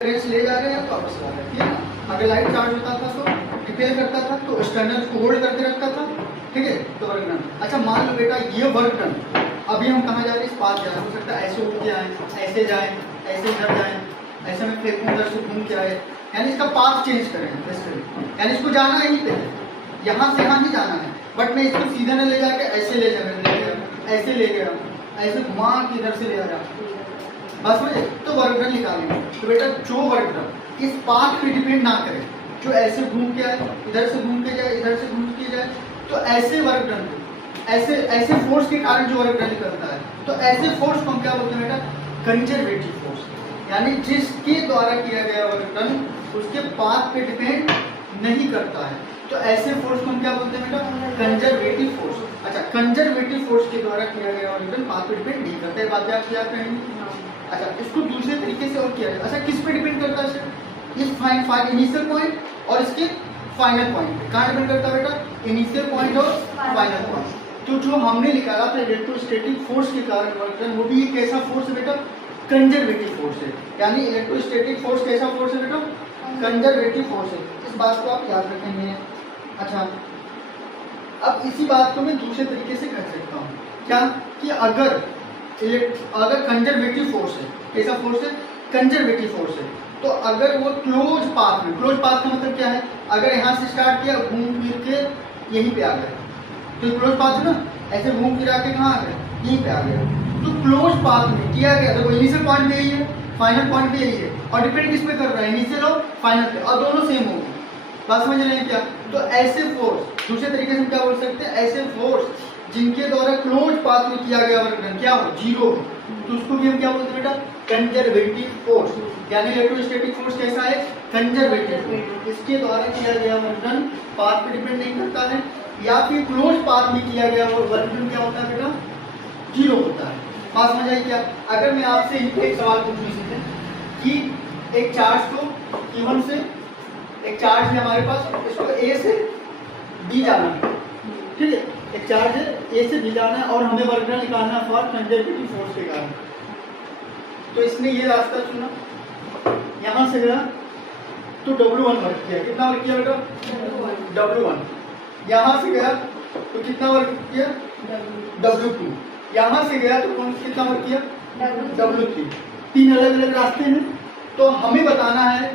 Range ले जा रहे हैं तो वापस ला रहे हैं, ठीक है ना। अगर लाइट चार्ज होता था तो रिपेयर करता था तो एक्सटर्नल को होल्ड करके रखता था, ठीक है, तो वर्क डन। अच्छा मान लो बेटा ये वर्क डन, अभी हम कहाँ जा रहे हैं, इस पास जा रहे हैं, हो सकता है ऐसे उठ के आए, ऐसे जाएं, ऐसे इधर जाएं, ऐसे में फेंकूं, उधर से घूम के आए, यानी इसका पाथ चेंज करें, यानी इसको जाना है ही पे, यहाँ से यहाँ ही जाना है, बट मैं इसको सीधा न ले जाके ऐसे ले गया, ऐसे ले गया, ऐसे घुमा के इधर से ले आ रहा, बस मुझे तो वर्क डन निकालेंगे। तो बेटा जो वर्क डन इस पाथ पे डिपेंड ना करे, जो ऐसे घूम के आए, इधर से घूम के जाए, इधर से घूम के जाए, तो ऐसे वर्क डन ऐसे ऐसे फोर्स के कारण जो वर्क डन निकलता है, तो ऐसे फोर्स को हम क्या बोलते हैं बेटा, कंजर्वेटिव फोर्स, यानी जिसके द्वारा किया गया वर्क डन उसके पाथ पे डिपेंड नहीं करता है, तो ऐसे फोर्स को हम क्या बोलते हैं बेटा, कंजर्वेटिव फोर्स। अच्छा, कंजर्वेटिव फोर्स के द्वारा किया गया वर्क डन पाथ पे डिपेंड नहीं करता है, बात आप याद करेंगे। अच्छा, इसको दूसरे तरीके से और किया जाए। अच्छा, किस पे डिपेंड करता है सर, इस इनिशियल पॉइंट और इसके फाइनल पॉइंट पे। कहाँ डिपेंड करता है बेटा, इनिशियल पॉइंट और फाइनल पॉइंट। तो जो हमने निकाला था इलेक्ट्रोस्टैटिक फोर्स के कारण वर्क डन, वो भी एक कैसा फोर्स है बेटा, कंजर्वेटिव फोर्स है, यानी इलेक्ट्रोस्टैटिक फोर्स कैसा फोर्स है बेटा, कंजर्वेटिव फोर्स है। इस बात को आप याद रखेंगे। अच्छा, अब इसी बात को मैं दूसरे तरीके से कह सकता हूँ, क्या कि अगर कंजर्वेटिव फोर्स है, कैसा फोर्स है, कंजर्वेटिव फोर्स है, तो अगर वो क्लोज पाथ में, क्लोज पाथ का मतलब क्या है, अगर यहाँ से स्टार्ट किया, घूम फिर के यहीं पे आ गए, तो क्लोज पाथ है ना, ऐसे घूम फिर आके कहाँ आ गए, यहीं पे आ गए, तो क्लोज पाथ में किया गया, देखो इनिशियल पॉइंट भी यही है, फाइनल पॉइंट भी यही है, और डिपेंड किस पे कर रहा है, इनिशियल और फाइनल पे, और दोनों सेम होंगे। बात समझ रहे हैं क्या। तो ऐसे फोर्स दूसरे तरीके से क्या बोल सकते हैं, ऐसे फोर्स जिनके द्वारा क्लोज पाथ में किया गया वर्क डन क्या हो, जीरो हो, तो उसको भी हम क्या बोलते हैं बेटा, कंजर्वेटिव फोर्स, यानी इलेक्ट्रोस्टैटिक फोर्स कैसा है, कंजर्वेटिव। इसके द्वारा किया गया वर्क डन पाथ पे डिपेंड नहीं करता है, या फिर क्लोज पाथ में किया गया वर्क डन क्या होता है बेटा, जीरो होता है। बात समझ आई क्या। अगर मैं आपसे एक सवाल पूछूं सीधे कि एक चार्ज को Q1 से, एक चार्ज है हमारे पास, इसको A से B जाना है, ठीक है, एक चार्ज है A से B जाना है और हमें वर्क डन निकालना है फॉर कंजर्वेटिव फोर्स के कारण। तो इसने ये रास्ता चुना, यहाँ से गया तो W1 वर्क किया, कितना वर्क किया बेटा, W1। यहाँ से गया तो कितना वर्क किया, W2। यहाँ से गया तो कौन कितना वर्क किया, W3। तीन अलग अलग रास्ते हैं, तो हमें बताना है